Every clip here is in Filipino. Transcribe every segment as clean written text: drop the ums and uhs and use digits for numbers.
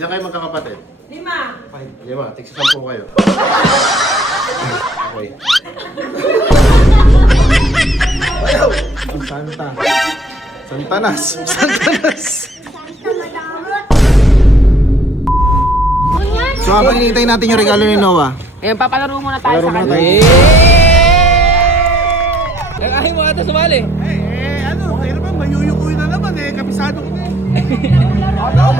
Ilan kayo magkakapatid? 5. 5. Tigsa 10 kayo. Okay. Ayaw! Santa. Santanas. Santanas. So habang hinihintay natin yung regalo ni Noah. Ngayon, papalaro muna tayo sa kanya. Ay mo ata sumali. Kaya naman, mayuyukuin na naman kabisado ko na Ako,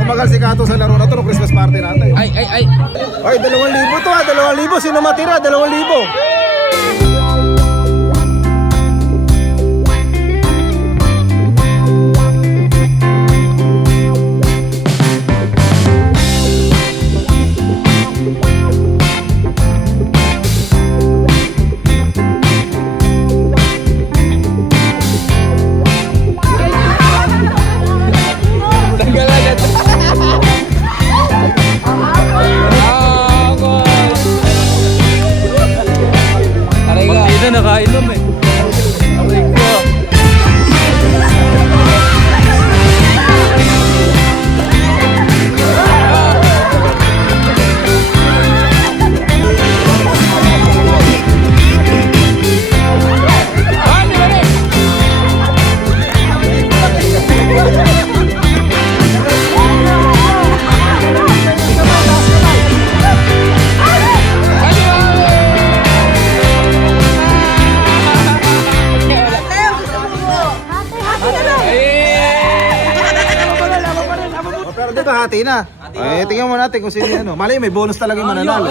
tumagal si Kato sa laro na to, no Christmas party natin. Ay. Ay, 2,000 to 2,000. Sino matira? 2,000. Tanggal agad. Aray ka. Pag na nakainom eh. Aray ko. Pero di ba hati na? Eh, tingnan mo natin kung sino yan. Malay, may bonus talaga yung mananalo.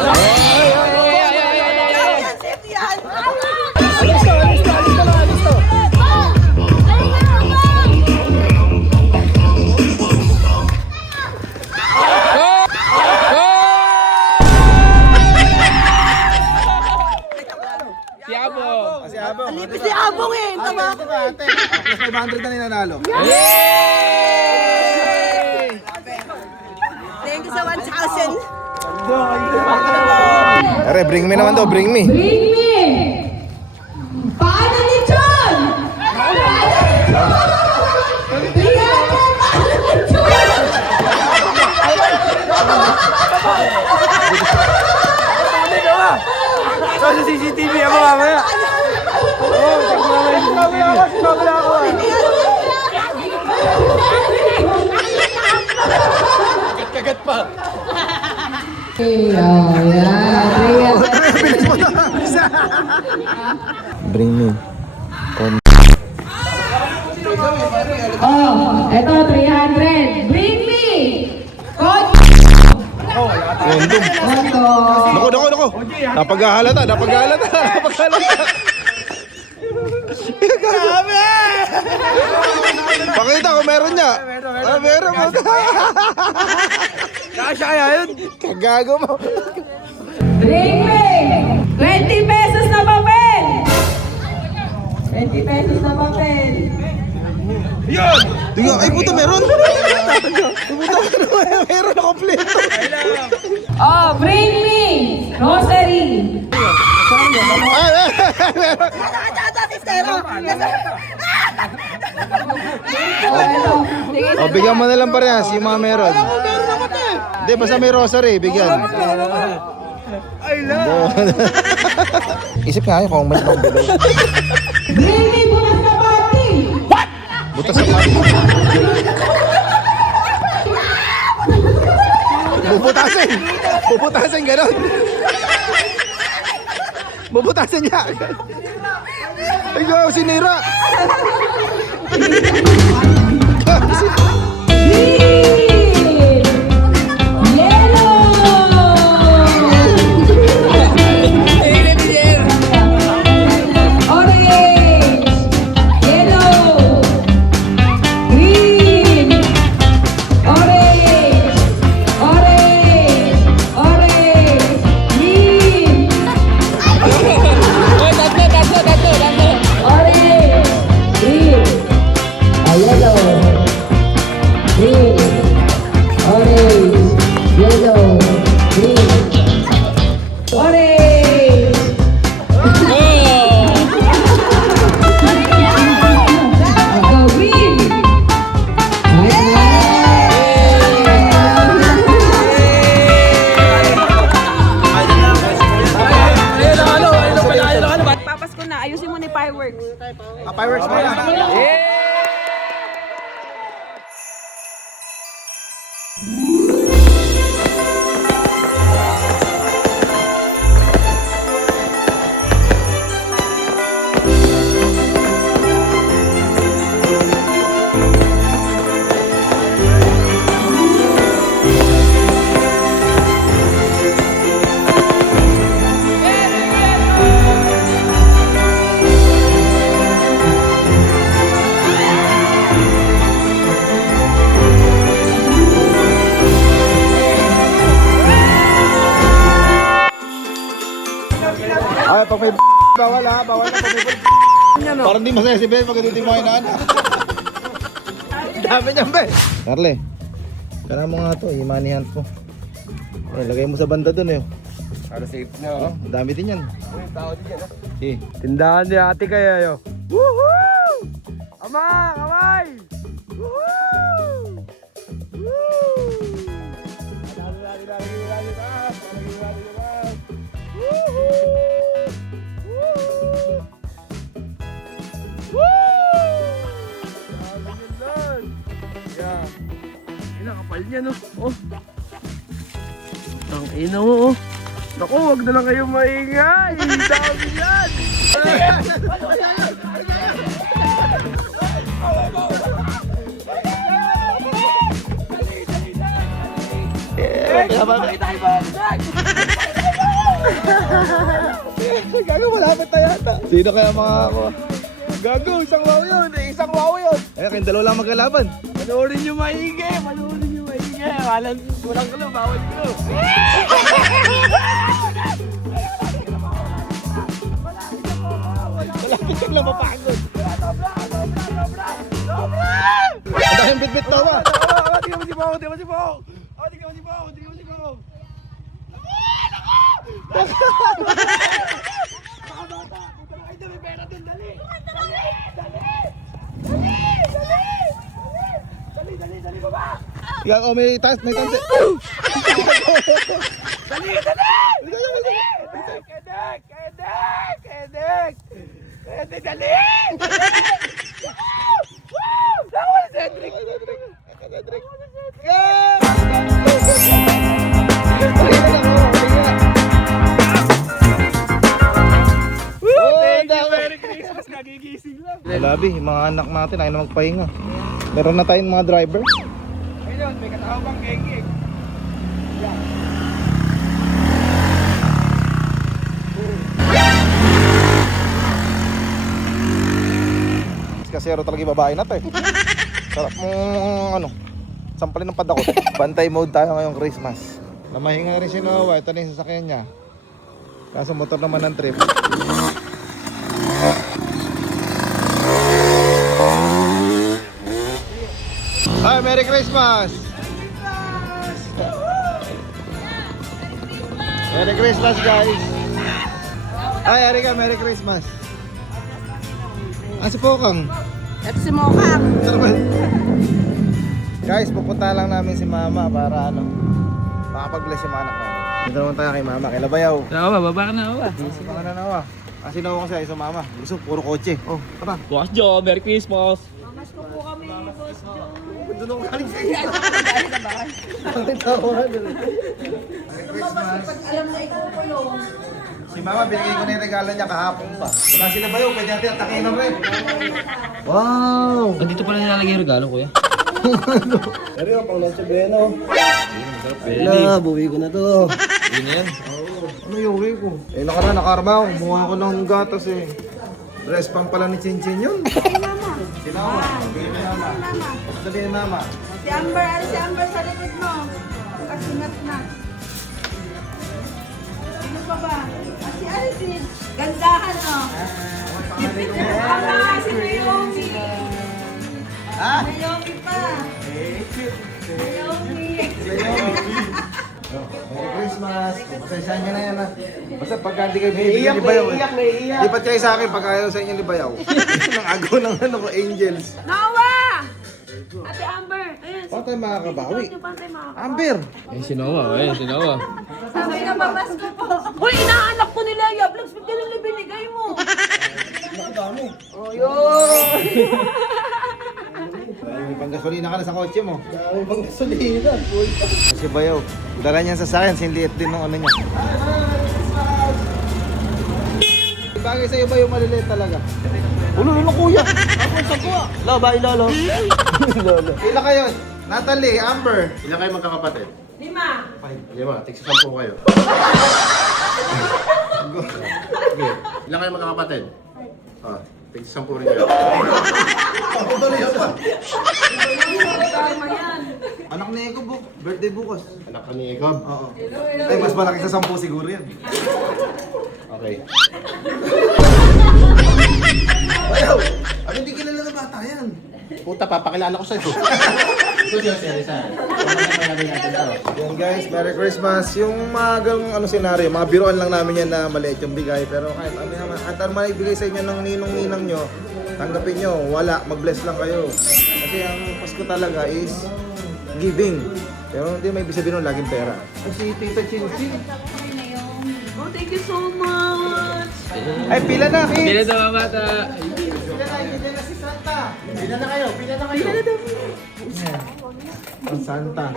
Si Abo. Si Abong. Alipis si Abong eh. Tama. Plus 500 na ninanalo. Thank you sa 1,000. Are, bring me naman daw, bring me. Bring me! Paano ni John? Sa CCTV ako mamaya. Kagat pa. Bring me. Oh, eto 300. Bring me! Coach! Kondo. Naku. Napaghahalata. Pakita kung meron niya. Meron mo. Nakasaya yun. Kagago mo. Bring me! 20 pesos na papel! 20 pesos na papel. Tingnan, ay puto meron. Meron na kompleto. Oh, bring me! Rosary! O, bigyan mo na lang parehas yung mga meron. Hindi, basta may rosary, bigyan. Isip nga kayo kung may ibang bilog. Bring me bukas na party! Butas sa pati. Bubutasin, gano'n. Bubutasin niya. Ikaw, sinira. Green! Yellow! Orange! Yellow! Green! Orange! Green! Tatlo. Orange! Green! Yellow! Green! Orange! Yellow! Green! Orange! Go green! pag may bawal ha, bawal na pag may parang di masaya si Ben pag hindi mo inaanak. Dami niyan, Ben. Carle, kana mo nga to, i-money hunt mo. Eh, lagay mo sa banda dun eh. Para safe na. Oh, dami din yan. Tao din yan. Eh, Tindahan ni ate kaya yo. Woohoo! Ama, kamay! Woohoo! Kapal niya no. Oh. Ang ina mo oh. Naku, wag na lang kayo maingay. Dami yan. Gago, malapit na yata. sino kaya makakakuha? Gago, isang wow yun. Isang wow yun. Eh, kayong dalawa lang magkalaban. Panoorin nyo maigi. Panoorin nyo maigi. Walang clue, bawal clue. Malapit kang lumapagod. Ang daming bit-bit to ba? Tingnan mo si Pao, tingnan mo si Pao. Tingnan mo si Pao, tingnan mo si Pao. Yan, oh, may taas, may tansi. Labi, yung mga anak natin ay na magpahinga. Meron na tayong mga driver. Ayun, may katawang kekik. Kasero talaga yung babae natin. Sarap mo, ano, sampalin ng padako. Bantay mode tayo ngayong Christmas. Namahinga rin si Noah, ito na yung sasakyan niya. Kaso motor naman ng trip. Hi, Merry Christmas! Merry Christmas, guys! Hi, Erika, Merry Christmas! Ah, si Pokang. At si Mokang. Guys, pupunta lang namin si Mama para ano, makapag-bless yung mga anak namin. Dito naman tayo kay Mama, kay Labayaw. Nawa, baba ka na, Nawa. Si mga nanawa. Kasi nawa ko siya sa Mama. Gusto, puro kotse. Oh, tara. Boss Joe, Merry Christmas. Mamas ko po kami, Boss Joe. Doon ako galing sa iyo. Alam na ikaw po yun. Si Mama, binigay ko na yung regalo niya kahapon pa. Wala sila ba yun? Pwede natin atakin na rin. Wow! Dito pala nilalagay yung regalo, kuya. Pero yung pang Noche Buena. Wala, buwi ko na to. Yun na yan. Ano yung uwi ko? Eh, nakarbaho. Kumuha ko ng gatas eh. Dress pang pala ni Chinchin yun. Mama. Si Mama. Sabihin ni Mama. Sabihin ni Mama. Si Amber sa likod mo. Kasingat na. Sino pa ba? Si Alice. Gandahan, oh. Si Naomi. Ha? Naomi pa. Naomi. Merry Christmas. Pasensyahan nyo na yan ha. Basta pagka hindi kayo bibigyan ni Bayaw eh. Lipat kayo sa akin pagka ayaw sa inyo ni Bayaw. Nang agaw ng ano ko, angels. Noah! Ate Amber. Ayun. Paano tayo makakabawi? Pantay makakabawi. Amber! Si Noah, si Noah. Sabi na mamas ko po. Hoy, inaanak ko nila. Vlogs, ba't ganun na binigay mo? Nakadami. Oh, yun. May panggasolina ka na sa kotse mo. Dami panggasolina. Kasi Bayaw, dala niyan sa science, hindi liit din ng ano niya. Bagay sa'yo ba yung maliliit talaga? Ulo, kuya. Ako sa kuya. Laba, ilalo. Lolo. Ila kayo? Natalie, Amber. Ilan kayo magkakapatid? 5. 5. Tigsa 10 kayo. Okay. Ilan kayo magkakapatid? Ah, tigsa 10 rin kayo. Ako tuloy pa. Anak ni Eko, birthday bukas. Anak ka ni Ikaw. Oo. Ay, mas malaki sa 10 siguro yan. Okay. Ayaw! Abi, hindi kilala na bata yan. Puta, papakilala ko sa'yo. Ito siya, Rizal. Yan guys, Merry Christmas. Yung mga ganung senaryo, mga biruan lang namin yan na maliit yung bigay. Pero kahit ano naman, at ano man ibigay sa inyo ng ninong-ninang nyo, tanggapin nyo, wala, mag-bless lang kayo. Kasi ang Pasko talaga is giving. Pero hindi may ibig sabihin nun, laging pera. Si Tita Chinchi. Oh, thank you so much. Ay, pila na, kids! Pila na mga bata. Pila na si Santa! Pila na kayo, pila na kayo. Ang Santa.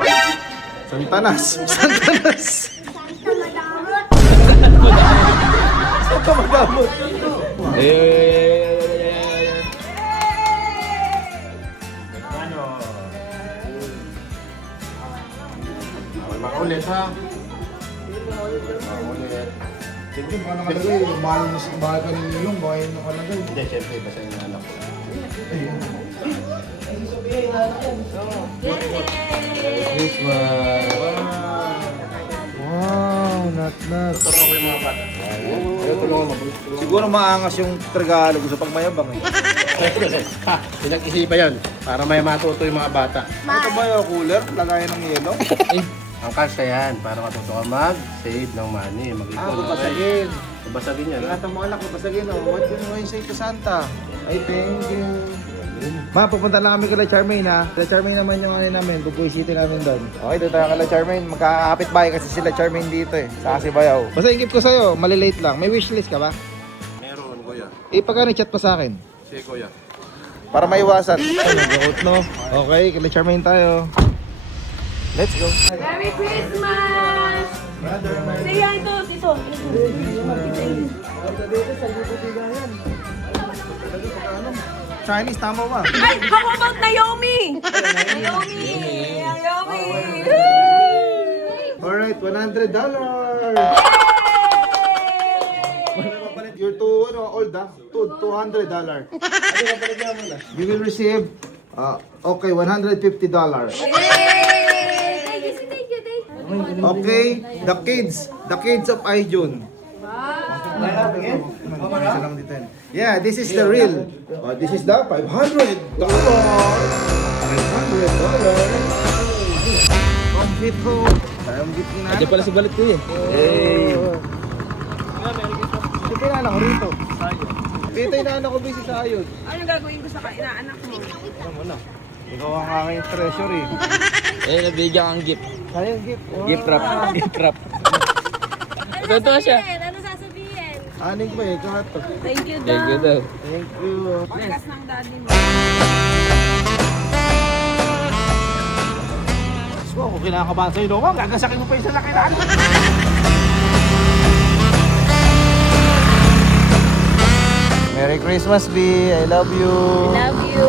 Santanas. Santanas. Santa madamot. Ano? Makulit ha? Makulit. Siyempre, baka nakalagay. Mahal ka ninyo yung bahay na nakalagay. Hindi, syempre, basta yung anak ko. Christmas. Wow, not. Tulungan ko yung mga bata. Ayaw tulungan mo. Siguro maangas yung regalo ko sa pagmayabang eh. Ha, pinag-isipan yan. Para may matuto yung mga bata. Ito ba yung cooler? Lagayan ng yelo? Ang kasya yan, para matuto ka mag-save ng money. Mag-ipon. Babasagin. Babasagin yan. Ingatan mo anak, babasagin oh. What you going to say to Santa? Ay, thank you. Ma, pupunta lang kami kila Charmaine ha. Kila Charmaine naman yung ano namin, bubuisiti namin doon. Okay, doon tayo kila Charmaine. Magkakapit bahay kasi sila Charmaine dito eh. Sa Asibayaw. Basta ingip ko sa'yo, malilate lang. May wishlist ka ba? Meron, kuya. Pagka chat pa sa akin. Sige, kuya. Para maiwasan. Ay, nag-out no. Okay, kila Charmaine tayo. Let's go. Merry Christmas! Say hi to, Tito. Chinese, tama ba? Ay, how about Naomi? Naomi! Naomi! Alright, $100. You're too old $200. You will receive okay, $150. Okay, the kids of Aijun. Yeah, this is the real. This is the $500. $500. Complete home. Tayong gift na. Diyan pala si Balit ko eh. Hey. Ito na anak ko rito. Pitay na anak ko busy sa ayod. Ano gagawin ko sa inaanak mo? Alam mo na. Ikaw ang aking treasury. Eh, nabigyan kang gift. Sayang gift. Gift wrap. Gift wrap. Totoo siya. Ano sasabihin? Aning ba eh, kahat to. Thank you, Thank you daw. daw. Thank you. Pagkas ng daddy mo. So, kung kinakabahan sa'yo, no, gagasakin mo pa yung sasakyan. Merry Christmas, B. I love you. Love you.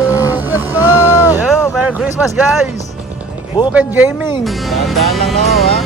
Yo, Merry Christmas, guys. Book and Gaming. Dahan-dahan lang na ako, ha.